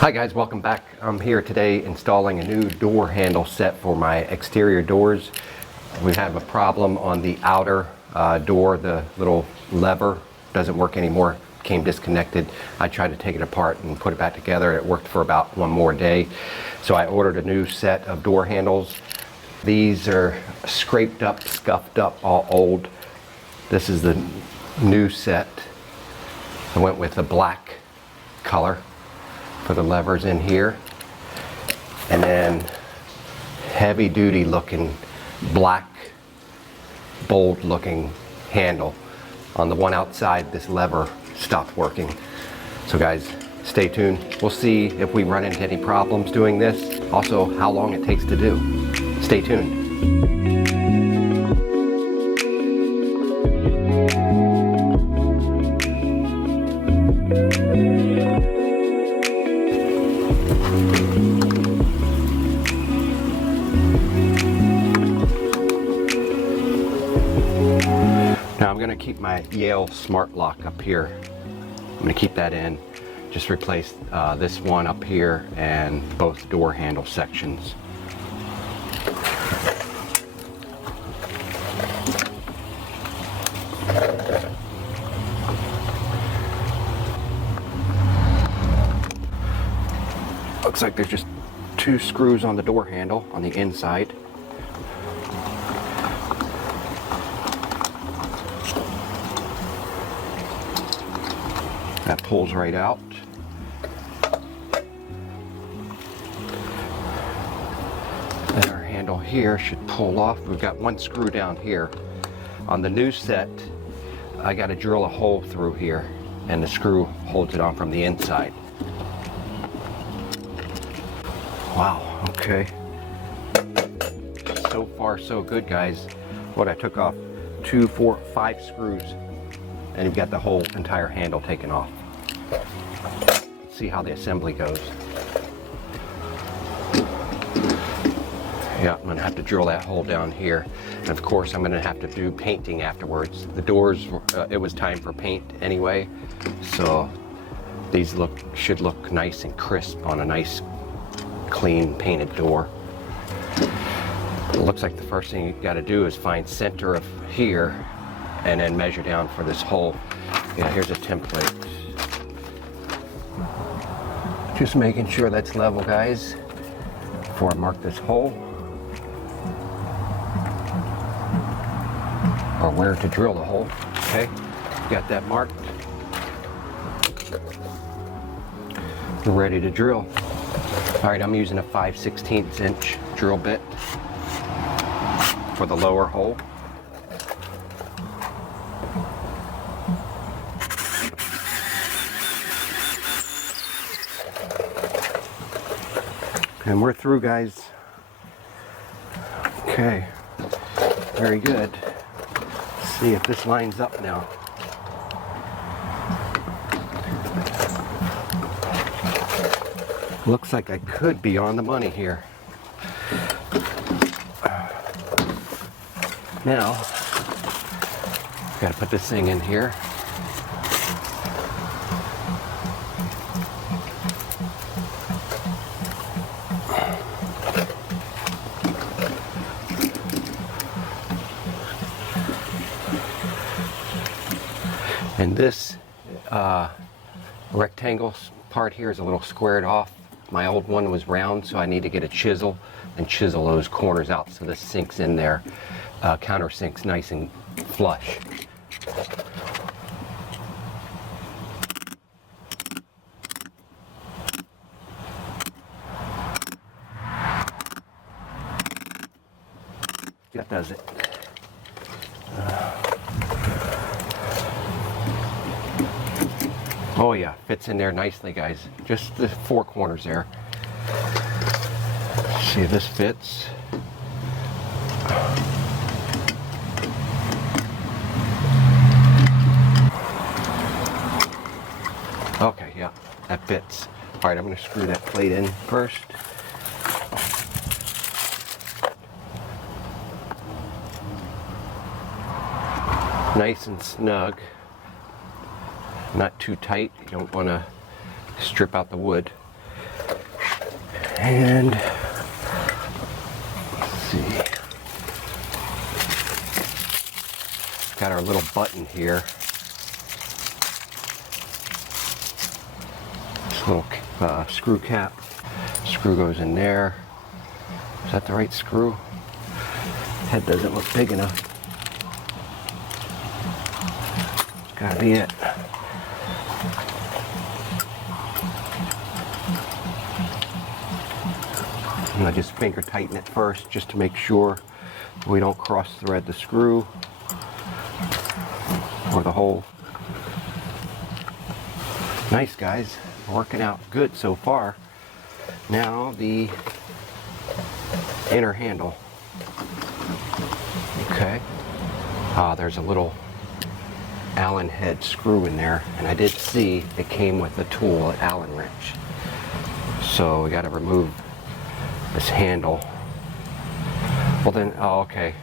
Hi guys, welcome back. I'm here today installing a new door handle set for my exterior doors. We have a problem on the outer door. The little lever doesn't work anymore, became disconnected. I tried to take it apart and put it back together. It worked for about one more day. So I ordered a new set of door handles. These are scraped up, scuffed up, all old. This is the new set. I went with the black color for the levers in here, and then heavy duty looking black bold looking handle. On the one outside, this lever stopped working. So guys, stay tuned. We'll see if we run into any problems doing this, also how long it takes to do. Stay tuned. Now I'm going to keep my Yale smart lock up here. I'm going to keep that in. Just replace this one up here and both door handle sections. Looks like there's just two screws on the door handle on the inside. That pulls right out. Then our handle here should pull off. We've got one screw down here. On the new set, I got to drill a hole through here, and the screw holds it on from the inside. Wow, okay. So far so good, guys. What, I took off 2, 4, 5 screws, and you've got the whole entire handle taken off. Let's see how the assembly goes. Yeah, I'm gonna have to drill that hole down here. And of course, I'm gonna have to do painting afterwards. The doors, it was time for paint anyway. So these should look nice and crisp on a nice, clean painted door. It looks like the first thing you gotta do is find center of here and then measure down for this hole. Yeah, here's a template. Just making sure that's level, guys, before I mark this hole. Or where to drill the hole. Okay, got that marked. We're ready to drill. All right, I'm using a 5/16 inch drill bit for the lower hole. And we're through, guys. Okay, very good. Let's see if this lines up now. Looks like I could be on the money here. Now, gotta put this thing in here. And this rectangle part here is a little squared off. My old one was round, so I need to get a chisel and chisel those corners out so this sinks in there, countersinks nice and flush. That does it. Oh yeah, fits in there nicely, guys. Just the 4 corners there. See if this fits. Okay, yeah, that fits. All right, I'm gonna screw that plate in first. Nice and snug. Not too tight. You don't want to strip out the wood. And let's see. Got our little button here. This little screw cap. Screw goes in there. Is that the right screw? Head doesn't look big enough. It's gotta be it. I'm gonna just finger tighten it first just to make sure we don't cross thread the screw or the hole. Nice, guys, working out good so far. Now the inner handle. Okay. There's a little Allen head screw in there, and I did see it came with a tool, an Allen wrench. So we got to remove this handle. Well then, oh, okay.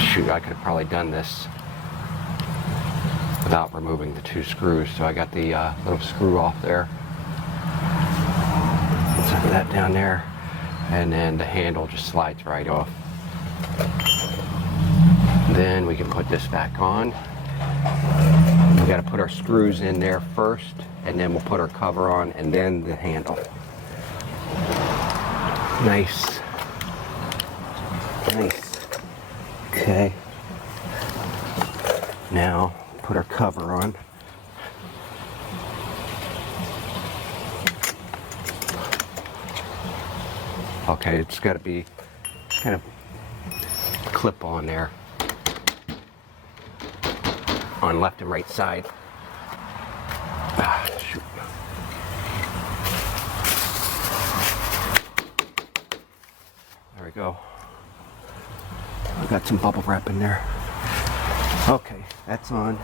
Shoot, I could have probably done this without removing the two screws. So I got the little screw off there. Set that down there, and then the handle just slides right off. Then we can put this back on. We got to put our screws in there first, and then we'll put our cover on, and then the handle. Nice. Nice. Okay. Now put our cover on. Okay, it's got to be kind of clip on there on left and right side. Shoot. There we go. I got some bubble wrap in there. Okay, that's on.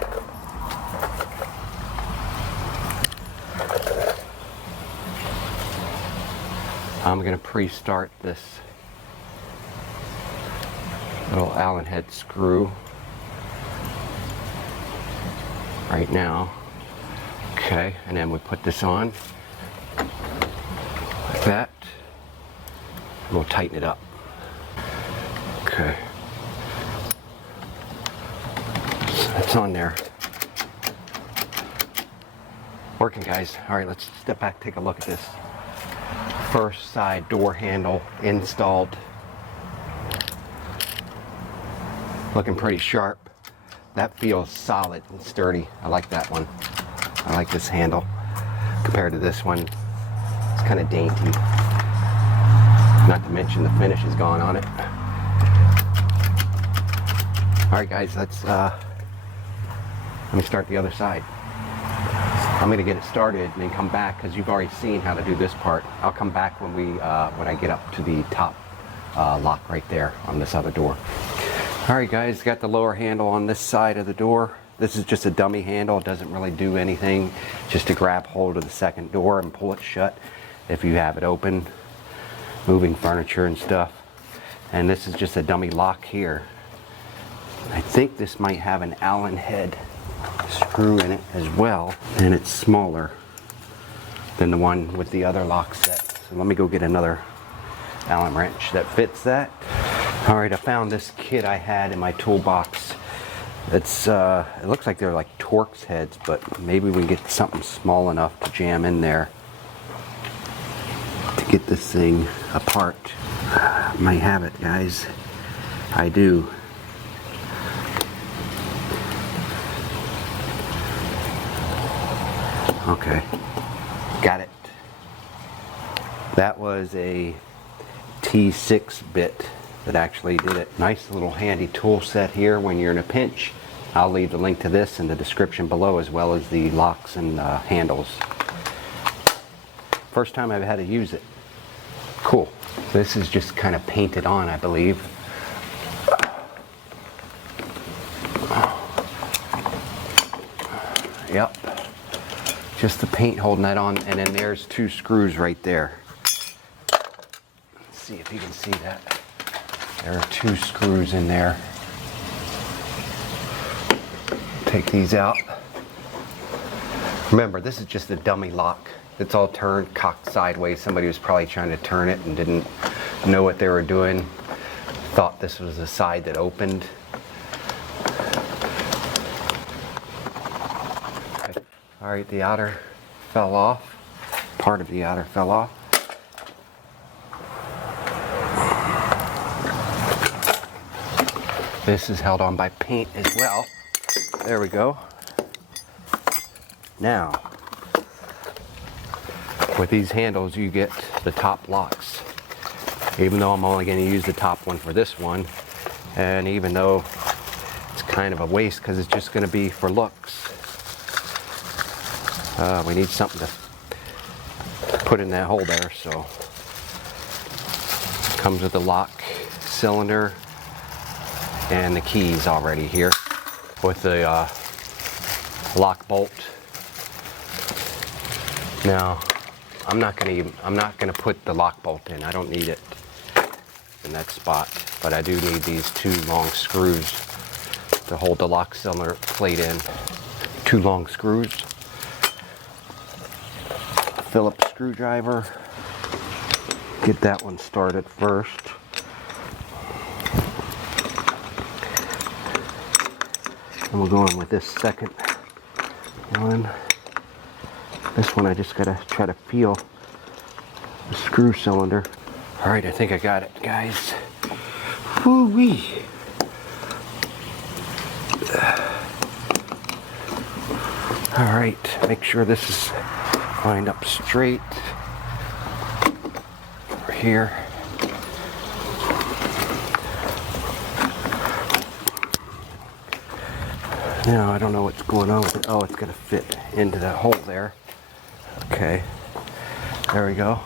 I'm going to pre-start this little Allen head screw right now. Okay, and then we put this on like that. And we'll tighten it up. Okay. So that's on there. Working, guys. All right, let's step back, take a look at this. First side door handle installed. Looking pretty sharp. That feels solid and sturdy. I like that one. I like this handle compared to this one. It's kind of dainty. Not to mention the finish is gone on it. All right, guys, let me start the other side. I'm going to get it started and then come back because you've already seen how to do this part. I'll come back when I get up to the top lock right there on this other door. All right, guys, got the lower handle on this side of the door. This is just a dummy handle. It doesn't really do anything, just to grab hold of the second door and pull it shut if you have it open, moving furniture and stuff. And this is just a dummy lock here. I think this might have an Allen head screw in it as well, and it's smaller than the one with the other lock set. So let me go get another Allen wrench that fits that. All right, I found this kit I had in my toolbox. It's it looks like they're like Torx heads, but maybe we can get something small enough to jam in there to get this thing apart. I might have it, guys. I do. Okay, got it. That was a T6 bit that actually did it. Nice little handy tool set here when you're in a pinch. I'll leave the link to this in the description below, as well as the locks and handles. First time I've had to use it. Cool. This is just kind of painted on, I believe. Yep. Just the paint holding that on, and then there's two screws right there. Let's see if you can see that. There are two screws in there. Take these out. Remember, this is just a dummy lock. It's all turned, cocked sideways. Somebody was probably trying to turn it and didn't know what they were doing. Thought this was the side that opened. Okay. All right, the outer fell off. Part of the outer fell off. This is held on by paint as well. There we go. Now, with these handles, you get the top locks. Even though I'm only going to use the top one for this one, and even though it's kind of a waste because it's just going to be for looks, we need something to put in that hole there. So, comes with the lock cylinder and the keys already here with the lock bolt. Now, I'm not gonna put the lock bolt in. I don't need it in that spot, but I do need these 2 long screws to hold the lock cylinder plate in. 2 long screws. Phillips screwdriver. Get that one started first. And we'll go in with this second one. This one I just gotta try to feel the screw cylinder. All right, I think I got it, guys. Woo-wee. All right, make sure this is lined up straight over here. Now, I don't know what's going on with it. Oh, it's gonna fit into that hole there. Okay, there we go.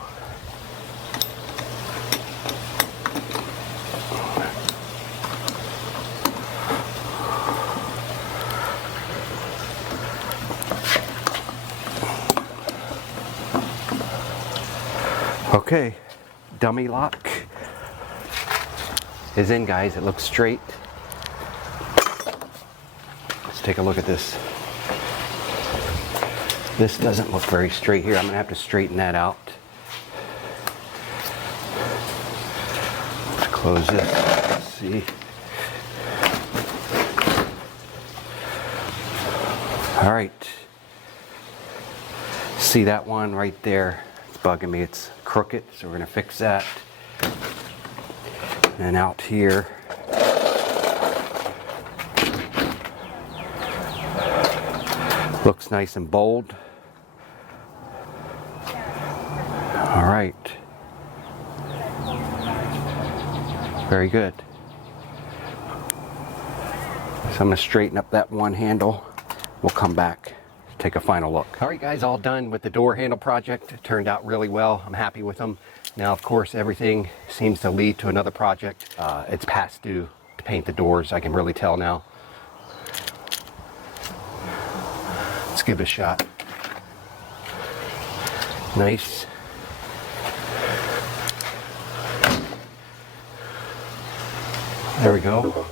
Okay, dummy lock is in, guys. It looks straight. Let's take a look at this. This doesn't look very straight here. I'm gonna have to straighten that out. Let's close this. Let's see. All right. See that one right there? It's bugging me. It's crooked, so we're gonna fix that. And out here, looks nice and bold. All right. Very good. So I'm going to straighten up that one handle. We'll come back, take a final look. All right, guys, all done with the door handle project. It turned out really well. I'm happy with them. Now, of course, everything seems to lead to another project. It's past due to paint the doors. I can really tell now. Let's give it a shot. Nice. There we go.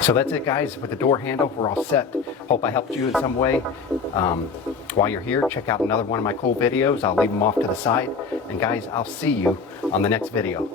So that's it, guys, with the door handle. We're all set. Hope I helped you in some way. While you're here, check out another one of my cool videos. I'll leave them off to the side. And guys, I'll see you on the next video.